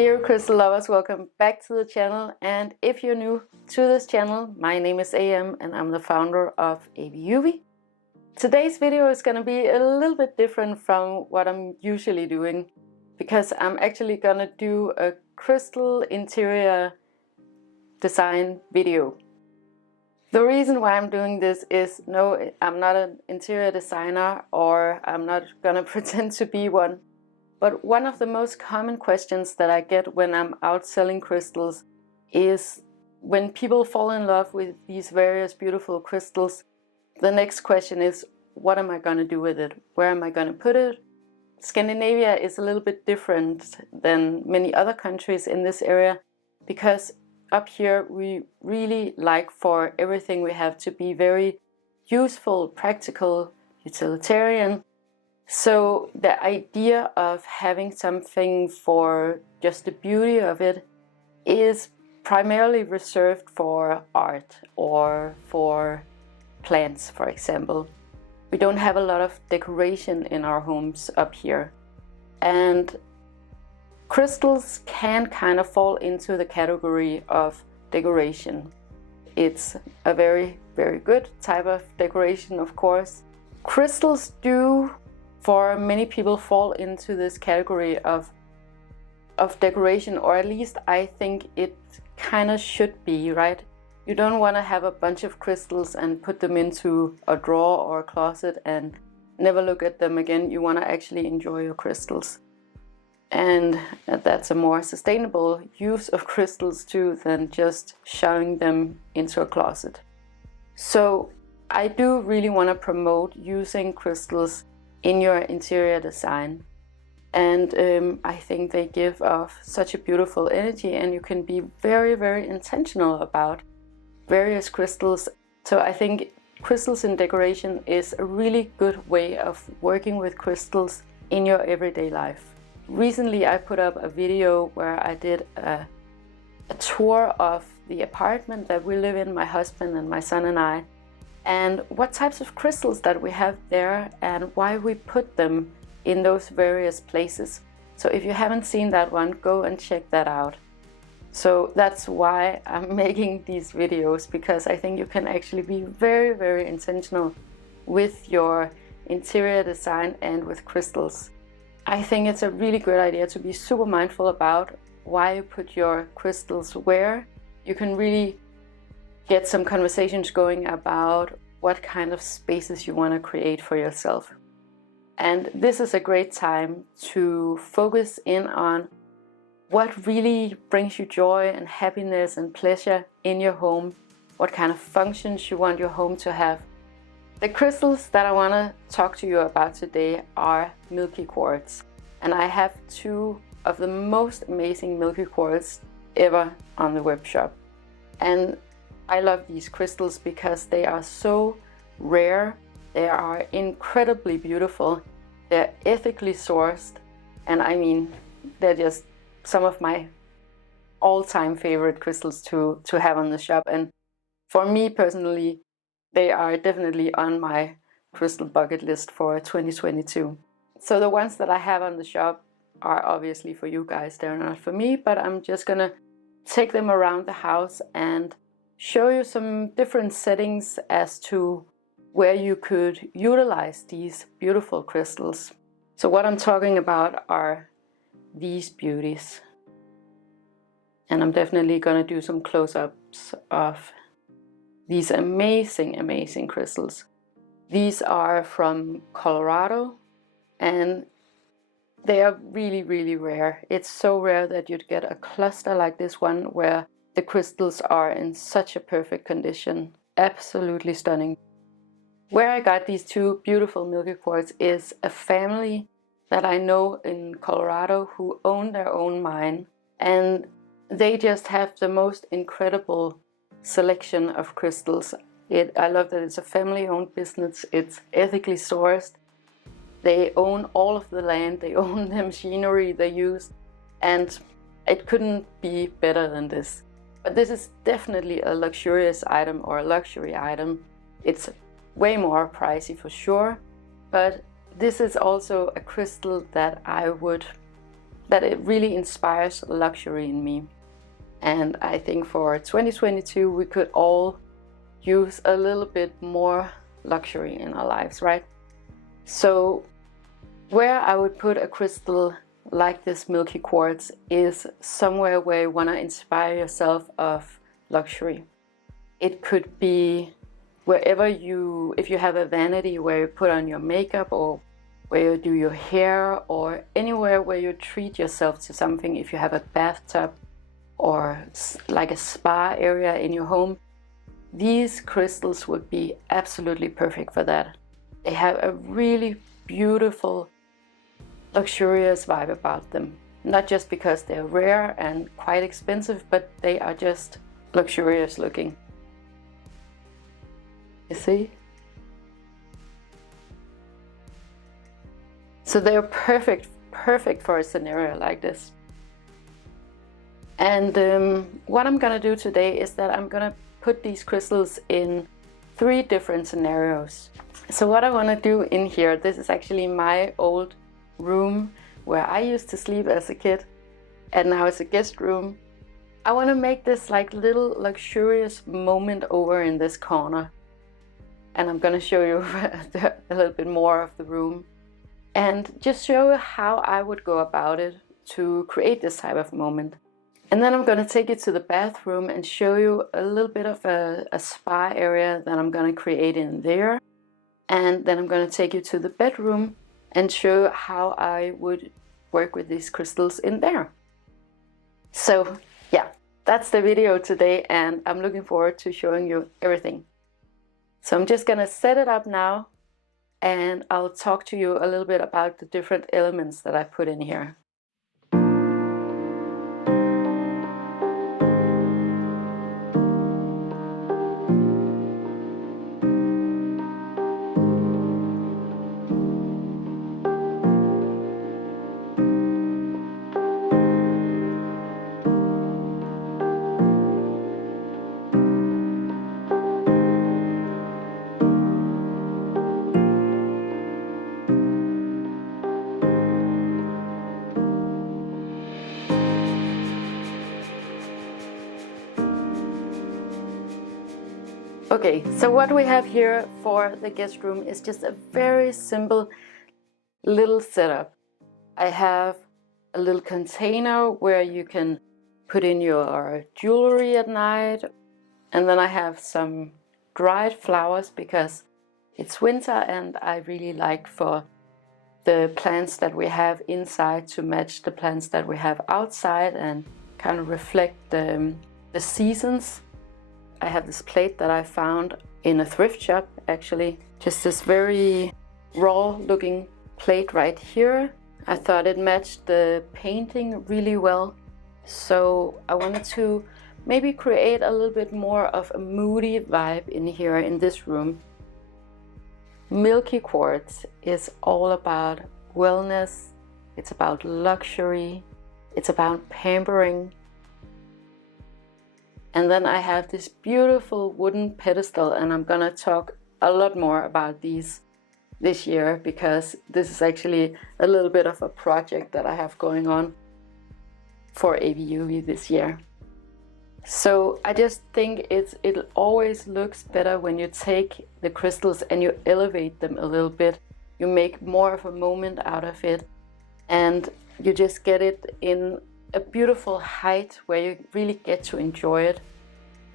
Dear crystal lovers, welcome back to the channel, and if you're new to this channel, my name is AM and I'm the founder of AVIUVI. Today's video is going to be a little bit different from what I'm usually doing because I'm actually going to do a crystal interior design video. The reason why I'm doing this is, no, I'm not an interior designer, or I'm not going to pretend to be one. But one of the most common questions that I get when I'm out selling crystals is when people fall in love with these various beautiful crystals, the next question is, what am I going to do with it? Where am I going to put it? Scandinavia is a little bit different than many other countries in this area because up here we really like for everything we have to be very useful, practical, utilitarian. So the idea of having something for just the beauty of it is primarily reserved for art or for plants, for example. We don't have a lot of decoration in our homes up here. And crystals can kind of fall into the category of decoration. It's a very, very good type of decoration, of course. Crystals do, for many people, fall into this category of decoration, or at least I think it kind of should be, right? You don't want to have a bunch of crystals and put them into a drawer or a closet and never look at them again. You want to actually enjoy your crystals. And that's a more sustainable use of crystals too than just shoving them into a closet. So I do really want to promote using crystals in your interior design. And I think they give off such a beautiful energy, and you can be very, very intentional about various crystals. So I think crystals in decoration is a really good way of working with crystals in your everyday life. Recently I put up a video where I did a tour of the apartment that we live in, my husband and my son and I, and what types of crystals that we have there and why we put them in those various places. So if you haven't seen that one, go and check that out. So that's why I'm making these videos, because I think you can actually be very, very intentional with your interior design and with crystals. I think it's a really good idea to be super mindful about why you put your crystals where. You can really get some conversations going about what kind of spaces you want to create for yourself. And this is a great time to focus in on what really brings you joy and happiness and pleasure in your home, what kind of functions you want your home to have. The crystals that I want to talk to you about today are Milky Quartz. And I have two of the most amazing Milky Quartz ever on the web shop. And I love these crystals because they are so rare, they are incredibly beautiful, they're ethically sourced, and I mean, they're just some of my all-time favorite crystals to have on the shop. And for me personally, they are definitely on my crystal bucket list for 2022. So the ones that I have on the shop are obviously for you guys, they're not for me, but I'm just gonna take them around the house and show you some different settings as to where you could utilize these beautiful crystals. So what I'm talking about are these beauties. And I'm definitely gonna do some close-ups of these amazing, amazing crystals. These are from Colorado, and they are really, really rare. It's so rare that you'd get a cluster like this one where the crystals are in such a perfect condition. Absolutely stunning. Where I got these two beautiful Milky Quartz is a family that I know in Colorado who own their own mine, and they just have the most incredible selection of crystals. I love that it's a family-owned business, it's ethically sourced, they own all of the land, they own the machinery they use, and it couldn't be better than this. But this is definitely a luxurious item, or a luxury item. It's way more pricey for sure, but this is also a crystal that I would that it really inspires luxury in me. And I think for 2022 we could all use a little bit more luxury in our lives, right? So where I would put a crystal like this Milky Quartz is somewhere where you want to inspire yourself of luxury. It could be wherever if you have a vanity where you put on your makeup, or where you do your hair, or anywhere where you treat yourself to something. If you have a bathtub or like a spa area in your home, these crystals would be absolutely perfect for that. They have a really beautiful, luxurious vibe about them. Not just because they're rare and quite expensive, but they are just luxurious looking. You see? So they're perfect for a scenario like this. And what I'm gonna do today is that I'm gonna put these crystals in 3 different scenarios. So what I wanna do in here, this is actually my old room where I used to sleep as a kid, and now it's a guest room. I wanna make this like little luxurious moment over in this corner. And I'm gonna show you a little bit more of the room, and just show you how I would go about it to create this type of moment. And then I'm going to take you to the bathroom and show you a little bit of a spa area that I'm going to create in there. And then I'm going to take you to the bedroom and show you how I would work with these crystals in there. So yeah, that's the video today, and I'm looking forward to showing you everything. So I'm just going to set it up now, and I'll talk to you a little bit about the different elements that I put in here. Okay, so what we have here for the guest room is just a very simple little setup. I have a little container where you can put in your jewelry at night, and then I have some dried flowers because it's winter and I really like for the plants that we have inside to match the plants that we have outside and kind of reflect the seasons. I have this plate that I found in a thrift shop, actually. Just this very raw looking plate right here. I thought it matched the painting really well. So I wanted to maybe create a little bit more of a moody vibe in here in this room. Milky Quartz is all about wellness. It's about luxury. It's about pampering. And then I have this beautiful wooden pedestal, and I'm gonna talk a lot more about these this year because this is actually a little bit of a project that I have going on for AVIUVI this year. So I just think it always looks better when you take the crystals and you elevate them a little bit. You make more of a moment out of it, and you just get it in a beautiful height where you really get to enjoy it.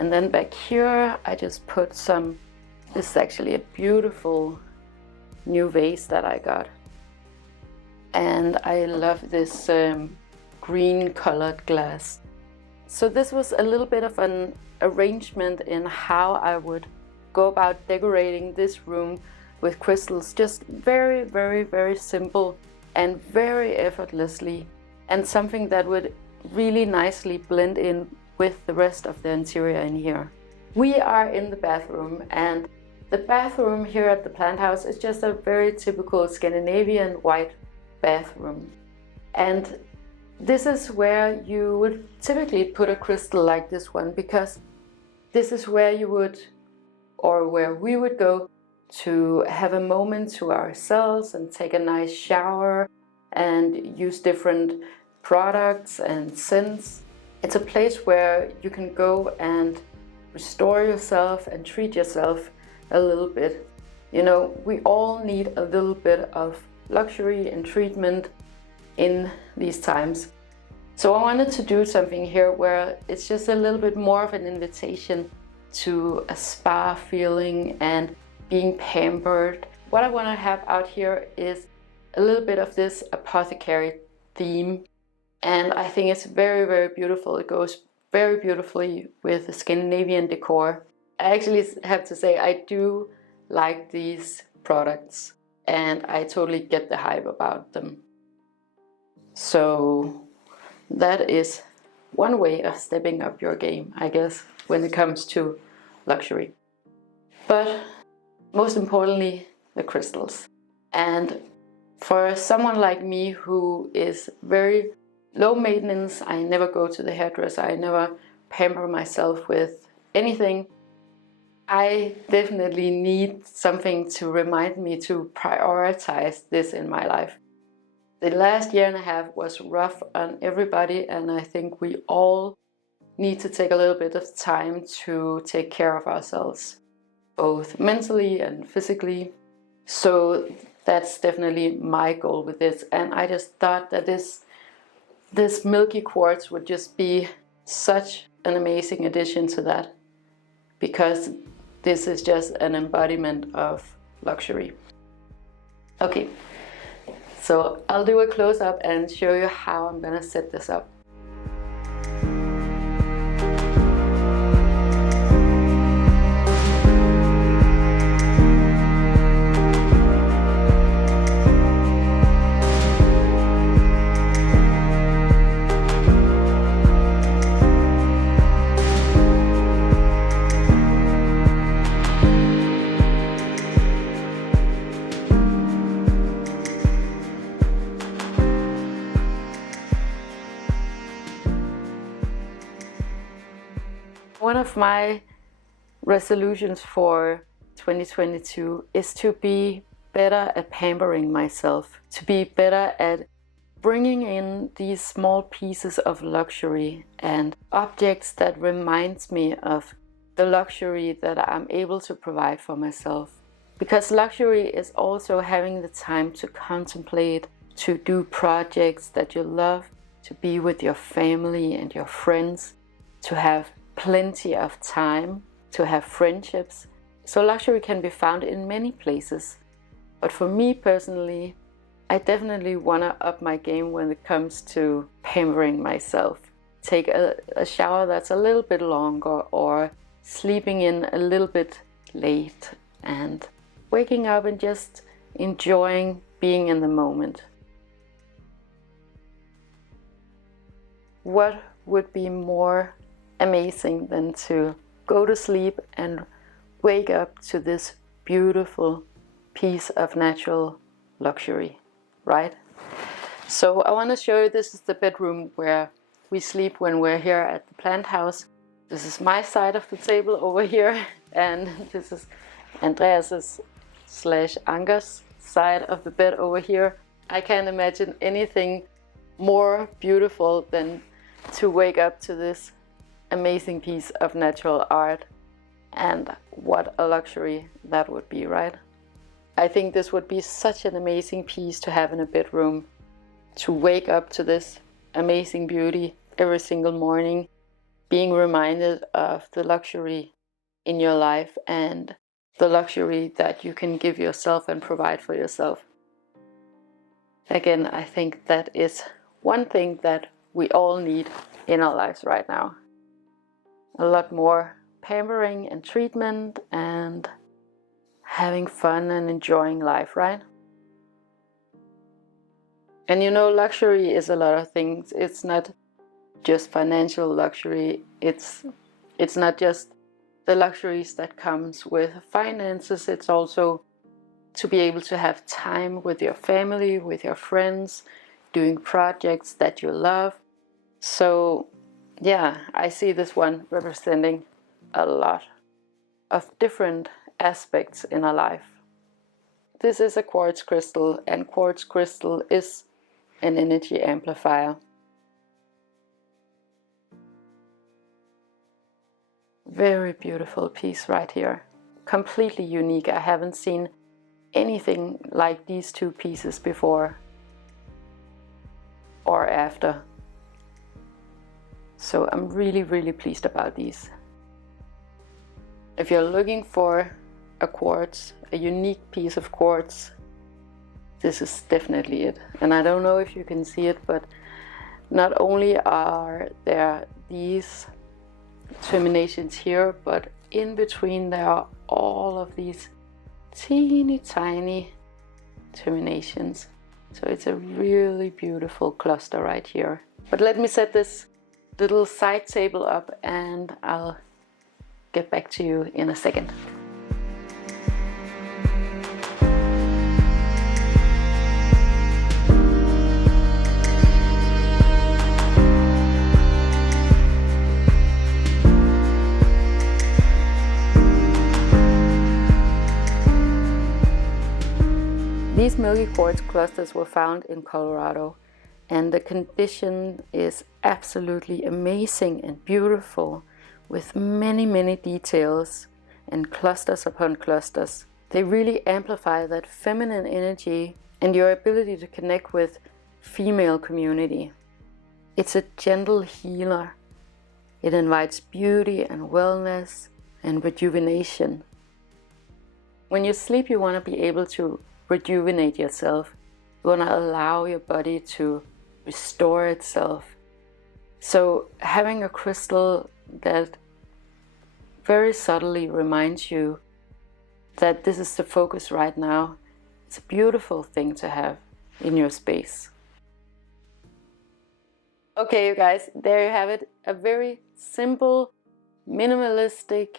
And then back here I just put some, this is actually a beautiful new vase that I got, and I love this green colored glass. So this was a little bit of an arrangement in how I would go about decorating this room with crystals, just very, very, very simple and very effortlessly, and something that would really nicely blend in with the rest of the interior in here. We are in the bathroom, and the bathroom here at the plant house is just a very typical Scandinavian white bathroom. And this is where you would typically put a crystal like this one, because this is where you would, or where we would go to have a moment to ourselves and take a nice shower and use different products and scents. It's a place where you can go and restore yourself and treat yourself a little bit. You know, we all need a little bit of luxury and treatment in these times. So I wanted to do something here where it's just a little bit more of an invitation to a spa feeling and being pampered. What I want to have out here is a little bit of this apothecary theme, and I think it's very, very beautiful. It goes very beautifully with the Scandinavian decor. I actually have to say I do like these products, and I totally get the hype about them. So that is one way of stepping up your game, I guess, when it comes to luxury. But most importantly, the crystals. And for someone like me who is very low maintenance, I never go to the hairdresser, I never pamper myself with anything, I definitely need something to remind me to prioritize this in my life. The last year and a half was rough on everybody, and I think we all need to take a little bit of time to take care of ourselves, both mentally and physically. So that's definitely my goal with this, and I just thought that this Milky Quartz would just be such an amazing addition to that, because this is just an embodiment of luxury. Okay, so I'll do a close-up and show you how I'm gonna set this up. One of my resolutions for 2022 is to be better at pampering myself, to be better at bringing in these small pieces of luxury and objects that reminds me of the luxury that I'm able to provide for myself. Because luxury is also having the time to contemplate, to do projects that you love, to be with your family and your friends, to have plenty of time, to have friendships. So luxury can be found in many places. But for me personally, I definitely want to up my game when it comes to pampering myself. Take a shower that's a little bit longer, or sleeping in a little bit late, and waking up and just enjoying being in the moment. What would be more amazing than to go to sleep and wake up to this beautiful piece of natural luxury, right? So I want to show you, this is the bedroom where we sleep when we're here at the plant house. This is my side of the table over here, and this is Andreas's / Anker's side of the bed over here. I can't imagine anything more beautiful than to wake up to this amazing piece of natural art, and what a luxury that would be, right? I think this would be such an amazing piece to have in a bedroom, to wake up to this amazing beauty every single morning, being reminded of the luxury in your life and the luxury that you can give yourself and provide for yourself. Again, I think that is one thing that we all need in our lives right now. A lot more pampering and treatment and having fun and enjoying life, right? And you know, luxury is a lot of things. It's not just financial luxury. It's not just the luxuries that comes with finances. It's also to be able to have time with your family, with your friends, doing projects that you love. So yeah, I see this one representing a lot of different aspects in our life. This is a quartz crystal, and quartz crystal is an energy amplifier. Very beautiful piece right here. Completely unique. I haven't seen anything like these two pieces before or after. So I'm really, really pleased about these. If you're looking for a quartz, a unique piece of quartz, this is definitely it. And I don't know if you can see it, but not only are there these terminations here, but in between there are all of these teeny tiny terminations. So it's a really beautiful cluster right here. But let me set this little side table up and I'll get back to you in a second. These Milky Quartz clusters were found in Colorado, and the condition is absolutely amazing and beautiful, with many, many details and clusters upon clusters. They really amplify that feminine energy and your ability to connect with female community. It's a gentle healer. It invites beauty and wellness and rejuvenation. When you sleep, you want to be able to rejuvenate yourself. You want to allow your body to restore itself. So having a crystal that very subtly reminds you that this is the focus right now, it's a beautiful thing to have in your space. Okay, you guys, there you have it. A very simple, minimalistic,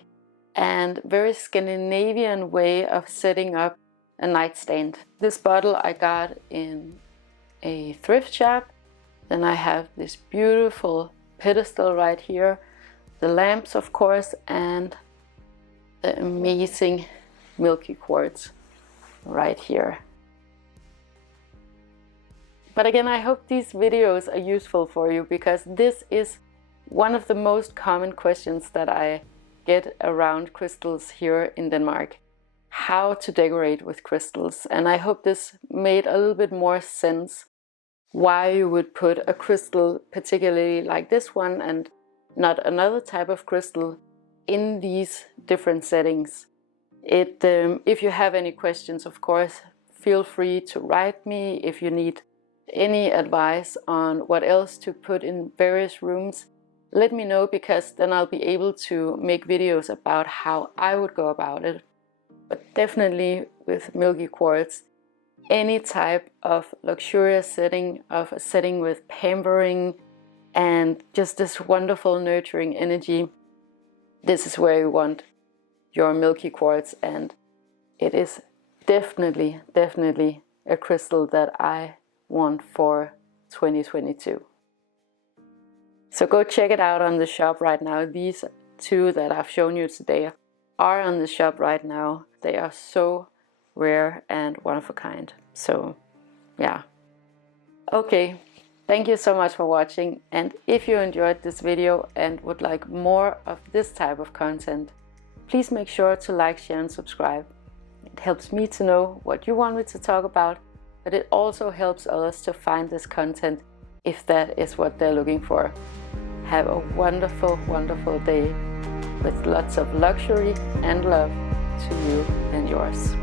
and very Scandinavian way of setting up a nightstand. This bottle I got in a thrift shop. Then I have this beautiful pedestal right here, the lamps of course, and the amazing Milky Quartz right here. But again, I hope these videos are useful for you, because this is one of the most common questions that I get around crystals here in Denmark. How to decorate with crystals. And I hope this made a little bit more sense why you would put a crystal, particularly like this one, and not another type of crystal in these different settings. If you have any questions, of course, feel free to write me. If you need any advice on what else to put in various rooms, let me know, because then I'll be able to make videos about how I would go about it. But definitely with Milky Quartz, any type of luxurious setting, of a setting with pampering and just this wonderful nurturing energy, this is where you want your Milky Quartz, and it is definitely a crystal that I want for 2022. So go check it out on the shop right now. These two that I've shown you today are on the shop right now. They are so rare and one of a kind. So yeah. Okay, thank you so much for watching, and if you enjoyed this video and would like more of this type of content, please make sure to like, share and subscribe. It helps me to know what you want me to talk about, but it also helps others to find this content if that is what they're looking for. Have a wonderful, wonderful day with lots of luxury and love to you and yours.